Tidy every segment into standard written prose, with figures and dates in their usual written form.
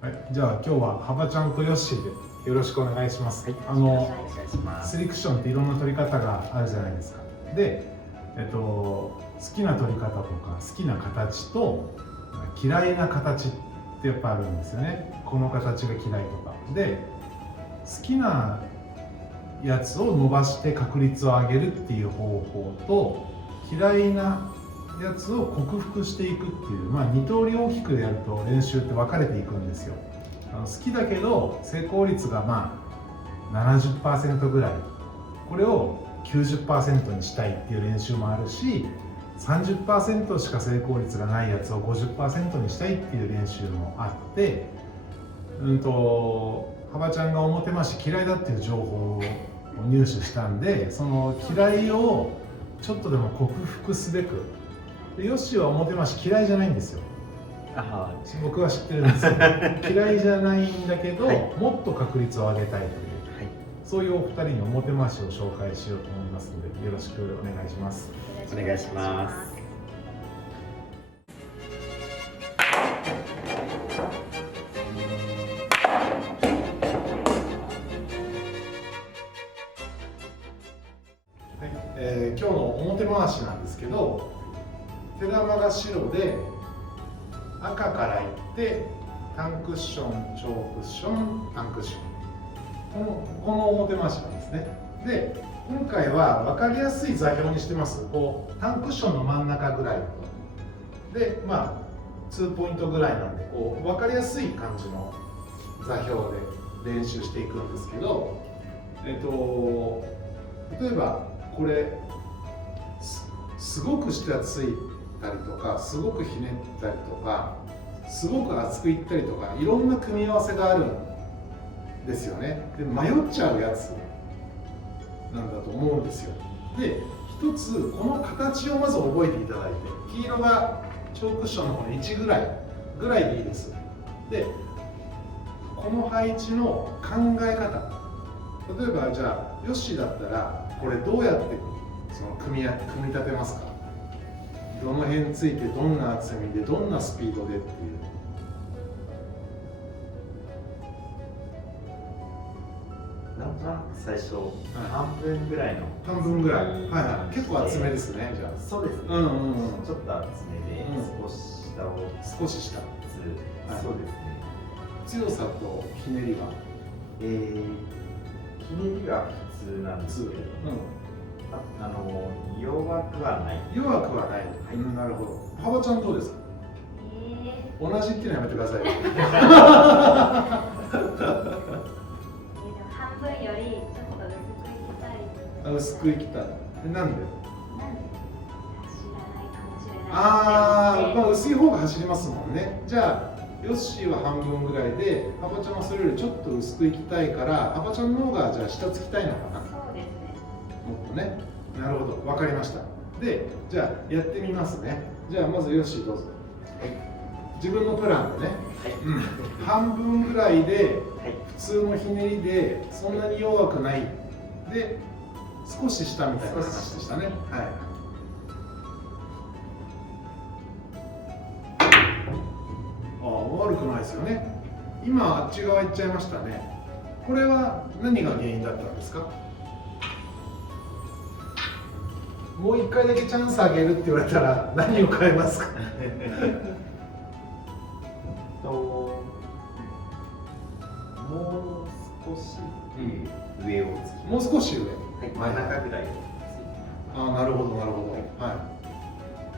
はい、じゃあ今日はハバちゃんとヨッシーでよろしくお願いします。はい、お願いします。セレクションっていろんな取り方があるじゃないですか。で、好きな取り方とか好きな形と嫌いな形ってやっぱあるんですよね。この形が嫌いとか。で、好きなやつを伸ばして確率を上げるっていう方法と、嫌いなやつを克服していくっていう、二通り大きくやると練習って分かれていくんですよ。好きだけど成功率が70% ぐらい、これを 90% にしたいっていう練習もあるし、30% しか成功率がないやつを 50% にしたいっていう練習もあって、ハバちゃんが表回し嫌いだっていう情報を入手したんで、その嫌いをちょっとでも克服すべく、ヨッシーは表回し嫌いじゃないんですよ。僕は知ってるんですけど嫌いじゃないんだけど、はい、もっと確率を上げたいという、はい、そういうお二人に表回しを紹介しようと思いますので、よろしくお願いします。お願いします。今日の表回しなんですけど、手玉が白で赤からいってタンクッション、チョークッション、タンクッション、この表回しなんですね。で、今回は分かりやすい座標にしてます。タンクッションの真ん中ぐらいで、2ポイントぐらいなんで、分かりやすい感じの座標で練習していくんですけど、例えばこれすごく下ついたりとか、すごくひねったりとか、すごく厚くいったりとか、いろんな組み合わせがあるんですよね。で、迷っちゃうやつなんだと思うんですよ。で、一つこの形をまず覚えていただいて、黄色がチョークッションのこの1ぐらいでいいです。で、この配置の考え方、例えばじゃあヨッシーだったらこれどうやってその組み立てますか？どの辺ついて、どんな厚みで、どんなスピードでっていう。なんとなく最初、半分ぐらいの。半分ぐらい。結構厚めですね、じゃあ。そうですね。ちょっと厚めで、少し下を。少し下。そうですね。強さとひねりはひねりが普通なんですけど、弱くはない。弱くはない。なるほど。ハバちゃんどうですか？同じっていうのやめてください。半分よりちょっと薄くいきたい。薄くいきたい。なんで？走らないかもしれない。薄い方が走りますもんね。じゃあヨッシーは半分ぐらいで、ハバちゃんはそれよりちょっと薄くいきたいから、ハバちゃんの方がじゃあ下つきたいのかな。そうですね。もっとね。なるほど、分かりました。で、じゃあやってみますね。じゃあまずヨッシーどうぞ。自分のプランでね、半分ぐらいで普通のひねりでそんなに弱くないで少し下みたいな話でしたね。悪くないですよね。今あっち側行っちゃいましたね。これは何が原因だったんですか？もう一回だけチャンスあげるって言われたら何を変えますか？もう少し上をつきもう少し上、真ん中ぐらいをなるほどなるほど。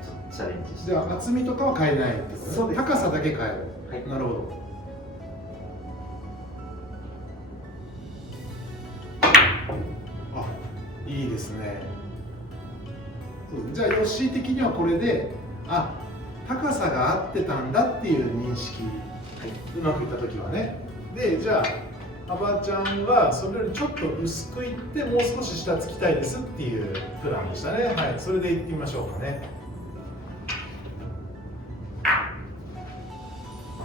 ちょっとチャレンジして。じゃあ厚みとかは変えないってことですね。高さだけ変える。なるほど。いいですね。じゃあヨッシー的にはこれで高さが合ってたんだっていう認識、うまくいった時はね。で、じゃあハバちゃんはそれよりちょっと薄くいってもう少し下つきたいですっていうプランでしたね。それでいってみましょうかね。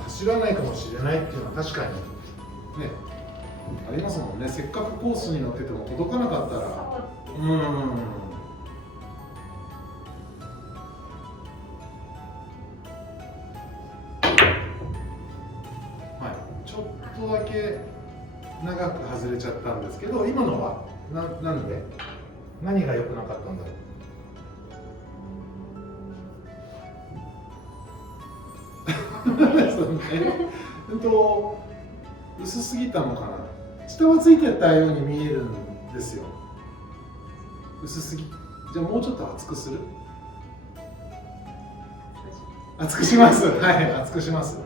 走らないかもしれないっていうのは確かにねありますもんね。せっかくコースに乗ってても届かなかったらけ長く外れちゃったんですけど、今のはなんで何が良くなかったんだろう。そうね、薄すぎたのかな。下はついてたように見えるんですよ。薄すぎ。じゃあもうちょっと厚くする？厚くします。はい、厚くします。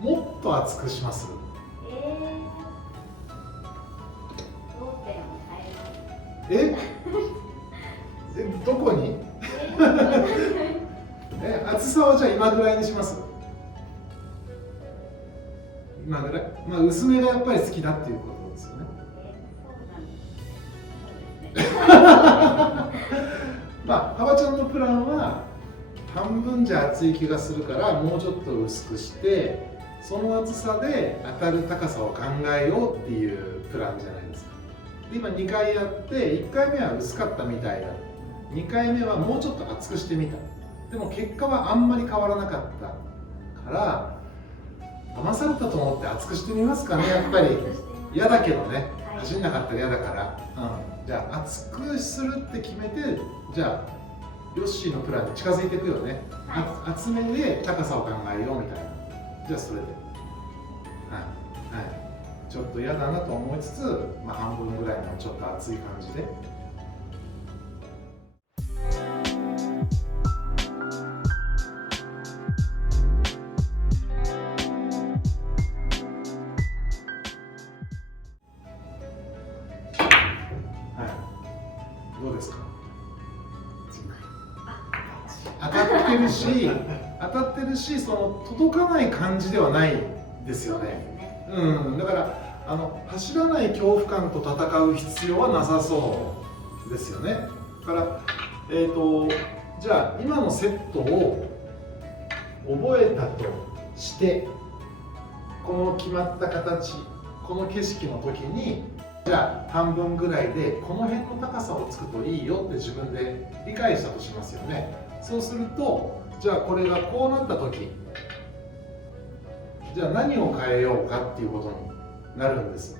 もっと厚くします。どこに？厚さはじゃあ今ぐらいにします。今ぐらい。まあ薄めがやっぱり好きだっていうことですよね。まあ幅ちゃんのプランは半分じゃ厚い気がするからもうちょっと薄くして、その厚さで当たる高さを考えようっていうプランじゃないですか。で今2回やって1回目は薄かったみたいだ、2回目はもうちょっと厚くしてみた。でも結果はあんまり変わらなかったから騙されたと思って厚くしてみますかね。やっぱり嫌だけどね、走んなかったら嫌だから、じゃあ厚くするって決めて、じゃあヨッシーのプランに近づいていくよね。厚めで高さを考えようみたいな。じゃあそれで、ちょっと嫌だなと思いつつ、まあ、半分ぐらいのちょっと厚い感じで。どうですか？当たってるし、その届かない感じではないですよね。だから走らない恐怖感と戦う必要はなさそうですよね。だからじゃあ今のセットを覚えたとして、この決まった形、この景色の時にじゃあ半分ぐらいでこの辺の高さをつくといいよって自分で理解したとしますよね。そうすると、じゃあこれがこうなった時、じゃあ何を変えようかっていうことになるんです。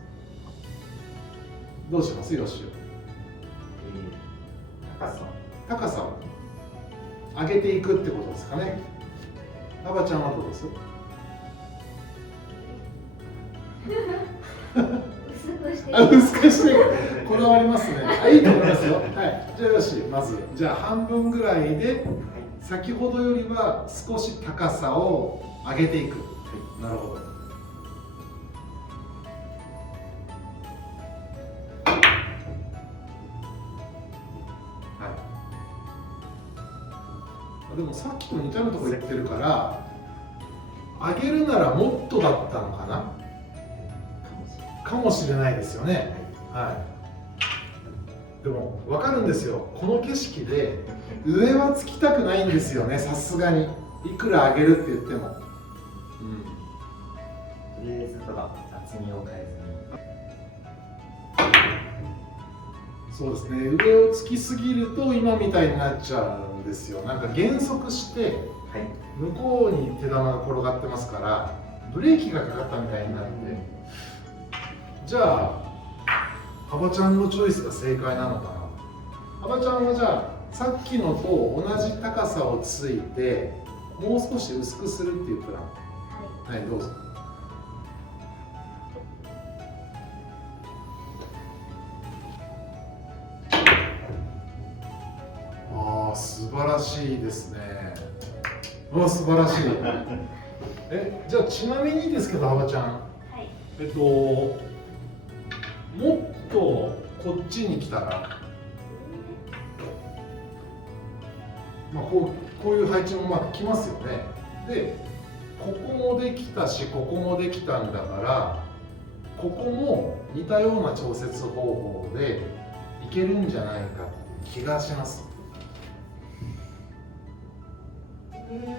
どうします？よし高さを上げていくってことですかね。あばちゃんはどうです？薄くしてこだわりますね。いいと思いますよ。はい、じゃあよし、まずじゃあ半分ぐらいで先ほどよりは少し高さを上げていく。なるほど。でもさっきと似たようなところ言ってるから、上げるならもっとだったのかな。かもしれないですよね。でも分かるんですよ。この景色で上はつきたくないんですよね。さすがにいくら上げるって言っても。とりあえずただ厚みを変えずに。そうですね。上をつきすぎると今みたいになっちゃうんですよ。なんか減速して向こうに手玉が転がってますから、ブレーキがかかったみたいになって、じゃあ幅ちゃんのチョイスが正解なのかな。幅ちゃんはじゃあさっきのと同じ高さをついてもう少し薄くするっていうプラン。はい、どうぞ。素晴らしいですね。素晴らしい。じゃあちなみにですけど、幅ちゃん、もっとこっちに来たら、こういう配置も来ますよね。で、ここもできたし、ここもできたんだから、ここも似たような調節方法でいけるんじゃないかって気がします。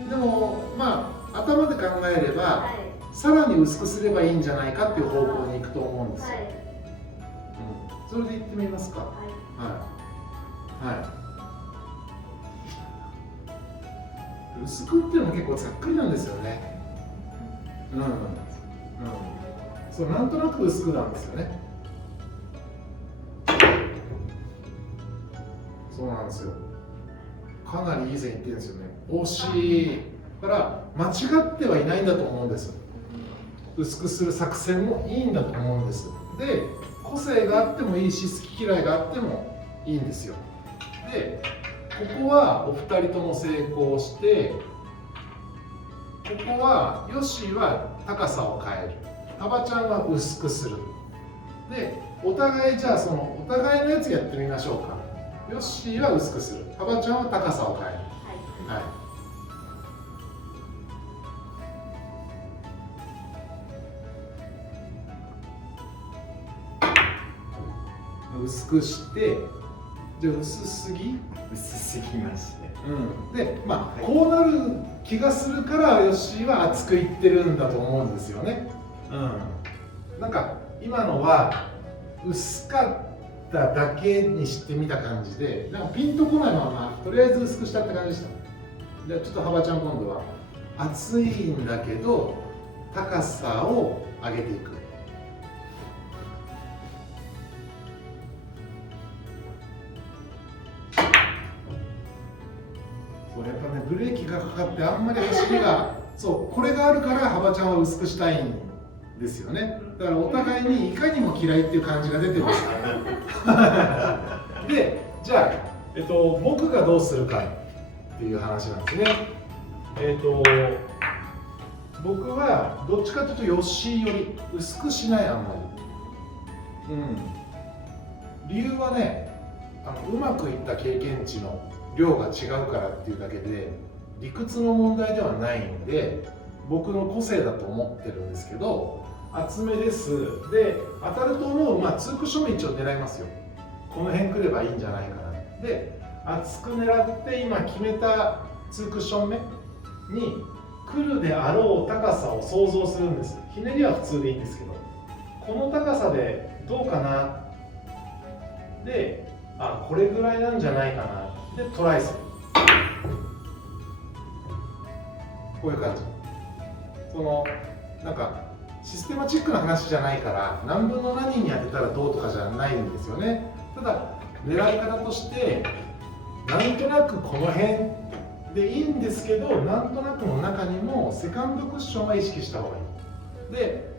でも頭で考えれば、さらに薄くすればいいんじゃないかっていう方向に行くと思うんですよ。それでいってみますか。はいはいはい。薄くっていうのも結構ざっくりなんですよね。そう、なんとなく薄くなんですよね。そうなんですよ。かなりいい線いってるんですよね。惜しい。だから間違ってはいないんだと思うんです。薄くする作戦もいいんだと思うんです。で、個性があってもいいし、好き嫌いがあってもいいんですよ。で、ここはお二人とも成功して、ここはヨッシーは高さを変える、ハバちゃんは薄くする。で、お互いじゃあそのお互いのやつやってみましょうか。ヨッシーは薄くする、ハバちゃんは高さを変える。はい。薄くして、じゃあ薄すぎ？薄すぎまして、で、まあ、こうなる気がするからヨッシーは厚くいってるんだと思うんですよね。なんか今のは薄かっただけにしてみた感じで、なんかピンとこないままとりあえず薄くしたって感じでした。じゃあちょっとハバちゃん今度は厚いんだけど高さを上げていく。やっぱね、ブレーキがかかってあんまり走りがそうこれがあるからハバちゃんは薄くしたいんですよね。だからお互いにいかにも嫌いっていう感じが出てますで、じゃあ、僕がどうするかっていう話なんですね。僕はどっちかというとヨッシーより薄くしない、あんまり。理由はね、うまくいった経験値の量が違うからっていうだけで理屈の問題ではないんで、僕の個性だと思ってるんですけど、厚めです。で、当たると思う、2クッション目一応狙いますよ。この辺来ればいいんじゃないかな。で、厚く狙って今決めた2クッション目に来るであろう高さを想像するんです。ひねりは普通でいいんですけど、この高さでどうかな。で、これぐらいなんじゃないかな。でトライする。こういう感じ。なんかシステマチックな話じゃないから何分の何に当てたらどうとかじゃないんですよね。ただ狙い方としてなんとなくこの辺でいいんですけど、なんとなくの中にもセカンドクッションは意識した方がいい。で、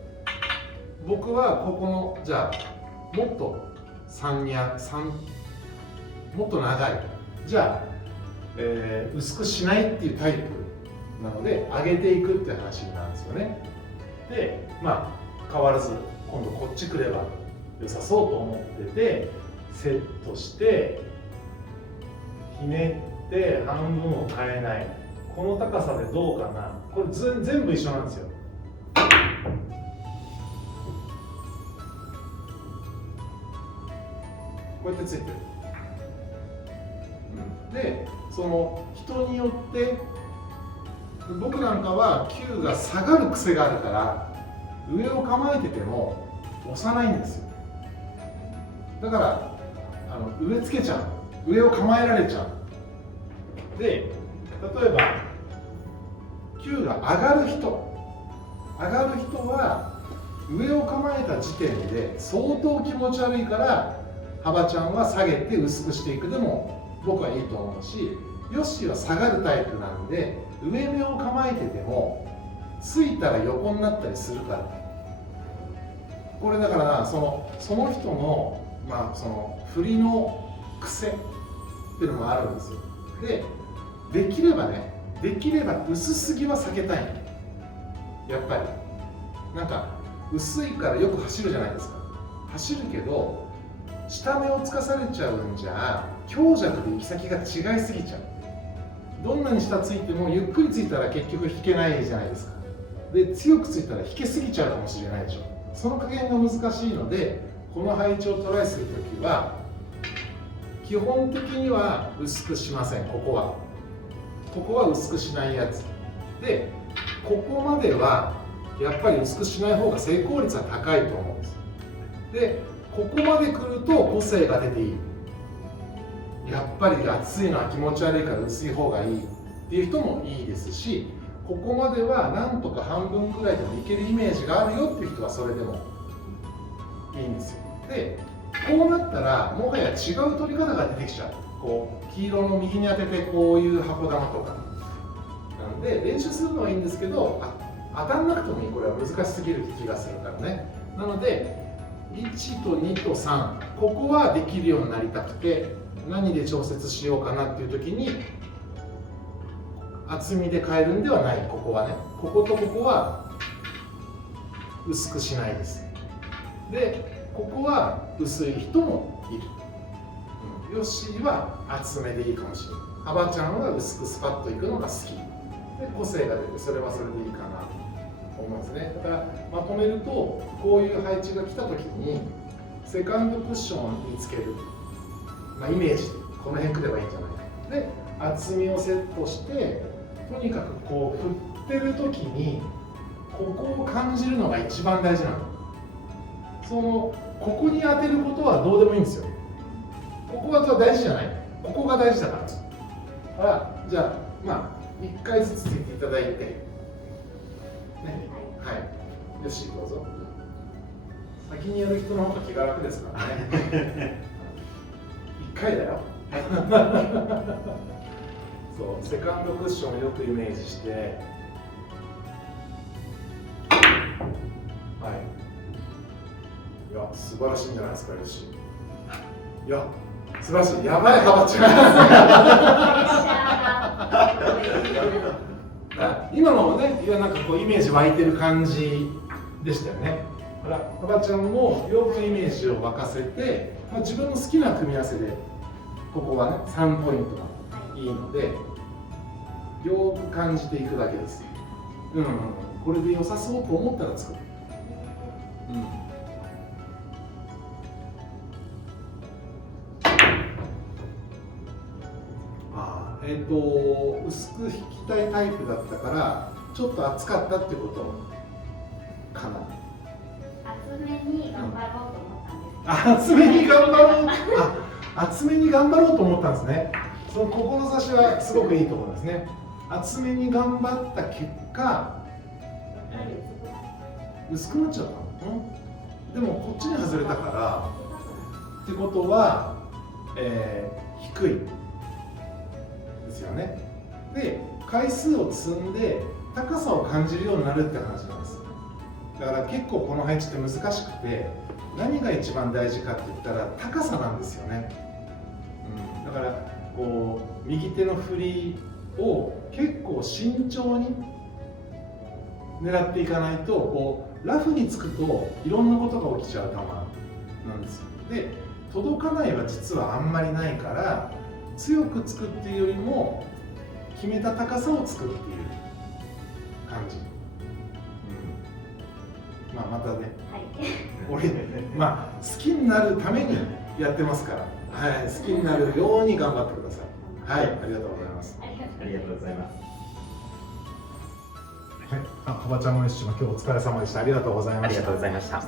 僕はここのじゃあもっともっと長い。じゃあ、薄くしないっていうタイプなので上げていくって話なんですよね。で、変わらず今度こっち来れば良さそうと思ってて、セットしてひねって半分を変えない。この高さでどうかな。これ全部一緒なんですよ。こうやってついてる。で、その人によって僕なんかは球が下がる癖があるから上を構えてても押さないんですよ。だから上つけちゃう、上を構えられちゃう。で、例えば球が上がる人は上を構えた時点で相当気持ち悪いから、ハバちゃんは下げて薄くしていくでも僕はいいと思うし、ヨッシーは下がるタイプなんで上目を構えててもついたら横になったりするから。これだからその人のその振りの癖っていうのもあるんですよ。できれば薄すぎは避けたい。やっぱりなんか薄いからよく走るじゃないですか。走るけど下目をつかされちゃうんじゃ強弱で行き先が違いすぎちゃう。どんなに下ついてもゆっくりついたら結局引けないじゃないですか。で、強くついたら引けすぎちゃうかもしれないでしょ。その加減が難しいので、この配置をトライするときは基本的には薄くしません。ここは薄くしないやつで、ここまではやっぱり薄くしない方が成功率は高いと思うんです。で、ここまで来ると個性が出ていい。やっぱり厚いのは気持ち悪いから薄い方がいいっていう人もいいですし、ここまではなんとか半分ぐらいでもいけるイメージがあるよっていう人はそれでもいいんですよ。でこうなったらもはや違う取り方が出てきちゃう。こう黄色の右に当ててこういう箱玉とかなんで練習するのはいいんですけど、当たんなくてもいい。これは難しすぎる気がするからね。なので1と2と3、ここはできるようになりたくて何で調節しようかなっていう時に厚みで変えるんではない。ここはね、こことここは薄くしないです。でここは薄い人もいる。ヨッシーは厚めでいいかもしれない。ハバちゃんは薄くスパッといくのが好きで、個性が出てそれはそれでいいかなと思うんですね。だからまとめると、こういう配置が来た時にセカンドクッションを見つける、イメージでこの辺くればいいんじゃないか。で厚みをセットして、とにかくこう振ってる時にここを感じるのが一番大事なの。ここに当てることはどうでもいいんですよ。ここは大事じゃない。ここが大事だから。じゃあ1回ずつついていただいてね。はい、よしどうぞ。先にやる人の方が気が楽ですからね。1回だよ。そう、セカンドクッションをよくイメージして、はい、いや素晴らしいんじゃないですか。よし、いや素晴らしい。やばい、ハバちゃん。今のもね、なんかこうイメージ湧いてる感じでしたよね。ハバちゃんもよくイメージを沸かせて、自分の好きな組み合わせでここはね3ポイントがいいので、よく感じていくだけです。これで良さそうと思ったら作る。薄く引きたいタイプだったからちょっと厚かったってことかな。厚めに頑張ろうと思ったんです。厚めに頑張ろう。厚めに頑張ろうと思ったんですね。その志はすごくいいところですね。厚めに頑張った結果、薄くなっちゃったの。でもこっちに外れたからってことは、低いですよね。で回数を積んで高さを感じるようになるって話なんです。だから結構この配置って難しくて、何が一番大事かって言ったら高さなんですよね。だからこう右手の振りを結構慎重に狙っていかないと、こうラフにつくといろんなことが起きちゃう球なんですよ。で届かないは実はあんまりないから、強くつくっていうよりも決めた高さをつくっていう感じ。またね、俺好きになるためにやってますから、好きになるように頑張ってください。ありがとうございます。ありがとうございます。ハバちゃんも一緒、今日お疲れ様でした。ありがとうございました。ありがとうございました。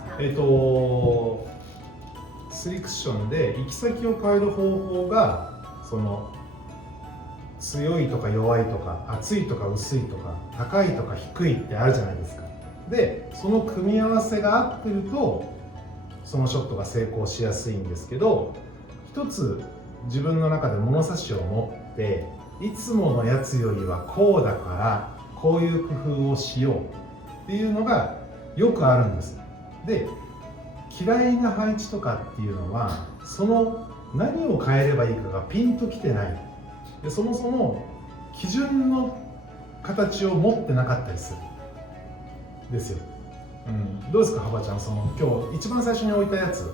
スリクションで行き先を変える方法が、強いとか弱いとか厚いとか薄いとか高いとか低いってあるじゃないですか。でその組み合わせが合ってるとそのショットが成功しやすいんですけど、一つ自分の中で物差しを持って、いつものやつよりはこうだからこういう工夫をしようっていうのがよくあるんです。で嫌いな配置とかっていうのは、その何を変えればいいかがピンときてない。でそもそも基準の形を持ってなかったりするですよ。どうですか、ハバちゃん、今日一番最初に置いたやつ、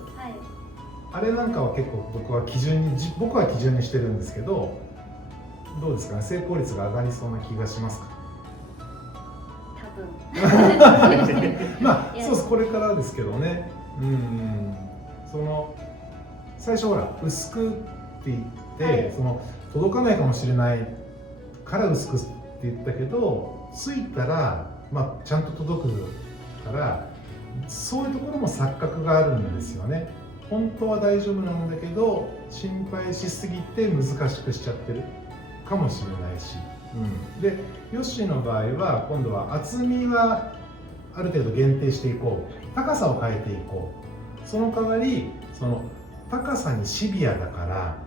あれなんかは結構僕は基準にしてるんですけど、どうですかね、成功率が上がりそうな気がしますか？多分そうです、これからですけどね。最初ほら薄くって言って、届かないかもしれないから薄くって言ったけど、ついたらちゃんと届くから、そういうところも錯覚があるんですよね。本当は大丈夫なんだけど心配しすぎて難しくしちゃってるかもしれないし、でヨッシーの場合は今度は厚みはある程度限定していこう、高さを変えていこう。その代わりその高さにシビアだから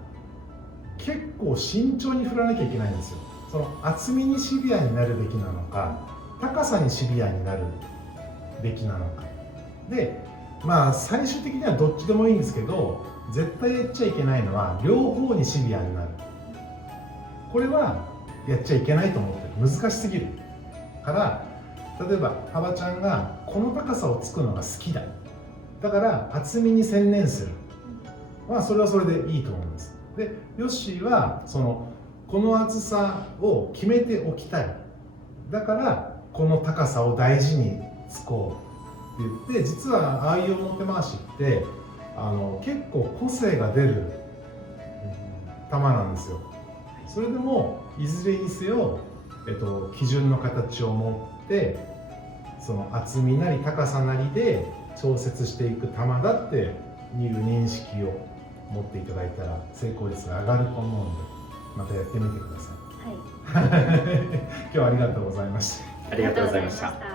結構慎重に振らなきゃいけないんですよ。その厚みにシビアになるべきなのか高さにシビアになるべきなのかで、まあ最終的にはどっちでもいいんですけど、絶対やっちゃいけないのは両方にシビアになる。これはやっちゃいけないと思ってる。難しすぎるから、例えば幅ちゃんがこの高さをつくのが好きだ、だから厚みに専念する、まあそれはそれでいいと思うんです。でヨッシーはこの厚さを決めておきたい、だからこの高さを大事につこうって言って、実はああいう表回しって結構個性が出る球なんですよ。それでもいずれにせよ、基準の形を持ってその厚みなり高さなりで調節していく球だっていう認識を持っていただいたら成功率が上がると思うんで、またやってみてください。はい。今日はありがとうございました。ありがとうございました。